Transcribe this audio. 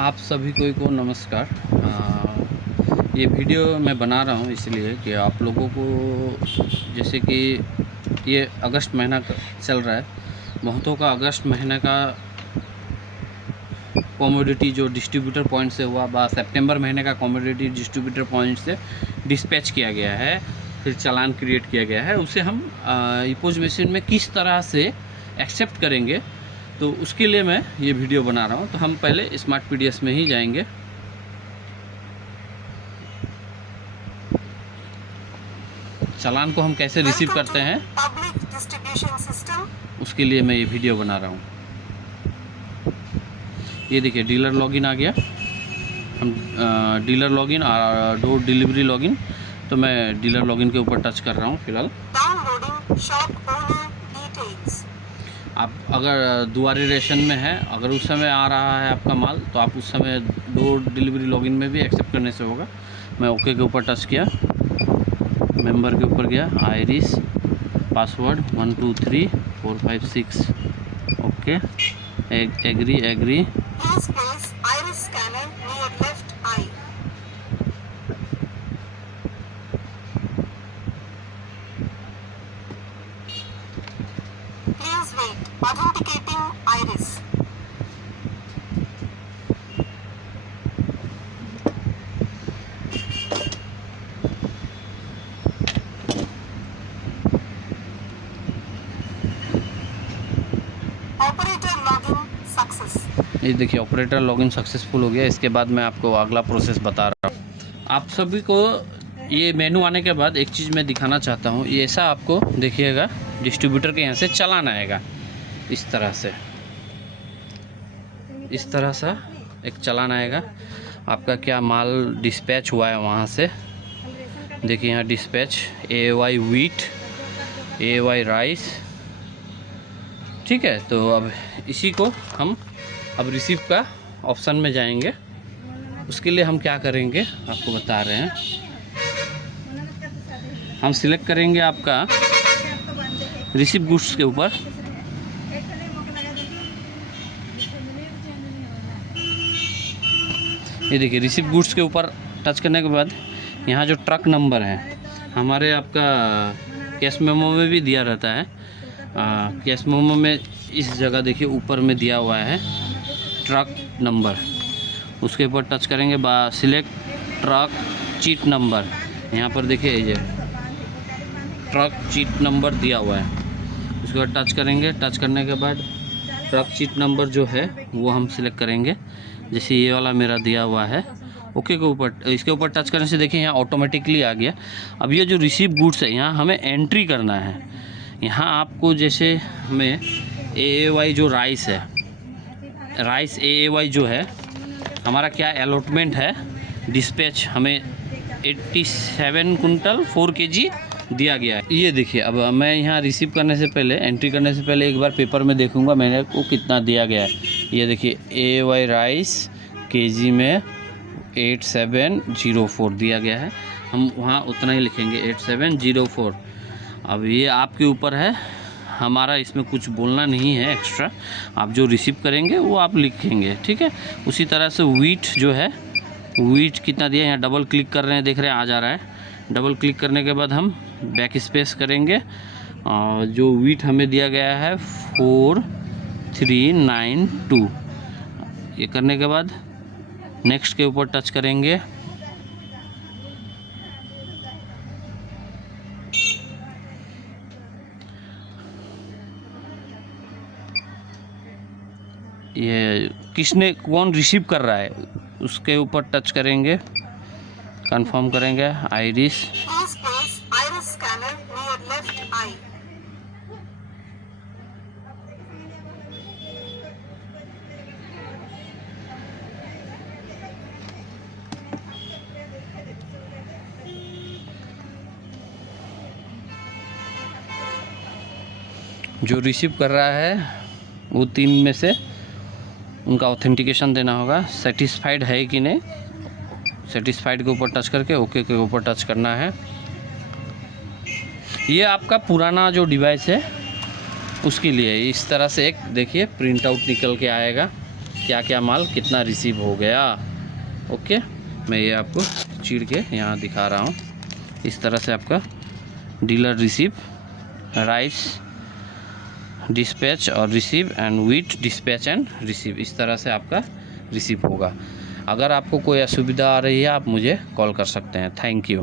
आप सभी को नमस्कार। ये वीडियो मैं बना रहा हूँ इसलिए कि आप लोगों को, जैसे कि ये अगस्त महीना चल रहा है, बहुतों का अगस्त महीने का कमोडिटी जो डिस्ट्रीब्यूटर पॉइंट से हुआ सितंबर महीने का कमोडिटी डिस्ट्रीब्यूटर पॉइंट से डिस्पैच किया गया है, फिर चालान क्रिएट किया गया है, उसे हम इपोज मशीन में किस तरह से एक्सेप्ट करेंगे, तो उसके लिए मैं ये वीडियो बना रहा हूँ। तो हम पहले स्मार्ट पीडीएस में ही जाएंगे। चालान को हम कैसे रिसीव करते हैं उसके लिए मैं ये वीडियो बना रहा हूँ। ये देखिए डीलर लॉगिन आ गया। हम डीलर लॉगिन और डोर डिलीवरी लॉगिन, तो मैं डीलर लॉगिन के ऊपर टच कर रहा हूँ फिलहाल। आप अगर दुआरी रेशन में है, अगर उस समय आ रहा है आपका माल, तो आप उस समय डोर डिलीवरी लॉगिन में भी एक्सेप्ट करने से होगा। मैं ओके के ऊपर टच किया, मेंबर के ऊपर गया, iris password 1 2 3 4 5 6 okay, agree. Please wait. Authenticating iris. Operator login success. ये देखिए ऑपरेटर लॉगिन सक्सेसफुल हो गया। इसके बाद मैं आपको अगला प्रोसेस बता रहा हूँ। आप सभी को ये मेनू आने के बाद एक चीज़ मैं दिखाना चाहता हूँ। ये ऐसा आपको देखिएगा, डिस्ट्रीब्यूटर के यहाँ से चालान आएगा इस तरह से, इस तरह सा एक चालान आएगा। आपका क्या माल डिस्पैच हुआ है वहाँ से, देखिए यहाँ dispatch AY wheat, AY rice, ठीक है। तो अब इसी को हम अब रिसीव का ऑप्शन में जाएंगे। उसके लिए हम क्या करेंगे आपको बता रहे हैं। हम सिलेक्ट करेंगे आपका रिसीव गुड्स के ऊपर, ये देखिए रिसीव गुड्स के ऊपर टच करने के बाद यहाँ जो ट्रक नंबर है, हमारे आपका कैश मेमो में भी दिया रहता है। कैश मेमो में इस जगह देखिए ऊपर में दिया हुआ है ट्रक नंबर, उसके ऊपर टच करेंगे। सिलेक्ट ट्रक चीट नंबर, यहाँ पर देखिए ये ट्रक चीट नंबर दिया हुआ है, उसके बाद टच करेंगे। टच करने के बाद ट्रक चीट नंबर जो है वो हम सिलेक्ट करेंगे, जैसे ये वाला मेरा दिया हुआ है। ओके के ऊपर, इसके ऊपर टच करने से देखिए यहाँ ऑटोमेटिकली आ गया। अब ये जो रिसीव गुड्स है, यहाँ हमें एंट्री करना है। यहाँ आपको जैसे हमें AAY जो राइस है, राइस AAY जो है, हमारा क्या अलॉटमेंट है डिस्पैच, हमें 87 कुंटल 4 kg दिया गया है। ये देखिए अब मैं यहाँ रिसीव करने से पहले, एंट्री करने से पहले एक बार पेपर में देखूँगा मैंने को कितना दिया गया है। ये देखिए AAY राइस KG में 8704 दिया गया है। हम वहाँ उतना ही लिखेंगे 8704। अब ये आपके ऊपर है, हमारा इसमें कुछ बोलना नहीं है एक्स्ट्रा। आप जो रिसीव करेंगे वो आप लिखेंगे, ठीक है। उसी तरह से व्हीट जो है, व्हीट कितना दिया, यहाँ डबल क्लिक कर रहे हैं, देख रहे हैं आ जा रहा है। डबल क्लिक करने के बाद हम बैक स्पेस करेंगे। जो व्हीट हमें दिया गया है 4392, ये करने के बाद नेक्स्ट के ऊपर टच करेंगे। ये किसने, कौन रिसीव कर रहा है, उसके ऊपर टच करेंगे, कंफर्म करेंगे। आइरिस जो रिसीव कर रहा है वो 3 में से उनका ऑथेंटिकेशन देना होगा, सेटिस्फाइड है कि नहीं। सेटिस्फाइड के ऊपर टच करके ओके के ऊपर टच करना है। ये आपका पुराना जो डिवाइस है उसके लिए इस तरह से एक देखिए प्रिंट आउट निकल के आएगा, क्या क्या माल कितना रिसीव हो गया। ओके, मैं ये आपको चीर के यहाँ दिखा रहा हूँ। इस तरह से आपका डीलर रिसीव, राइस डिस्पैच और receive and wheat dispatch and receive, इस तरह से आपका रिसीव होगा। अगर आपको कोई असुविधा आ रही है आप मुझे कॉल कर सकते हैं। Thank you.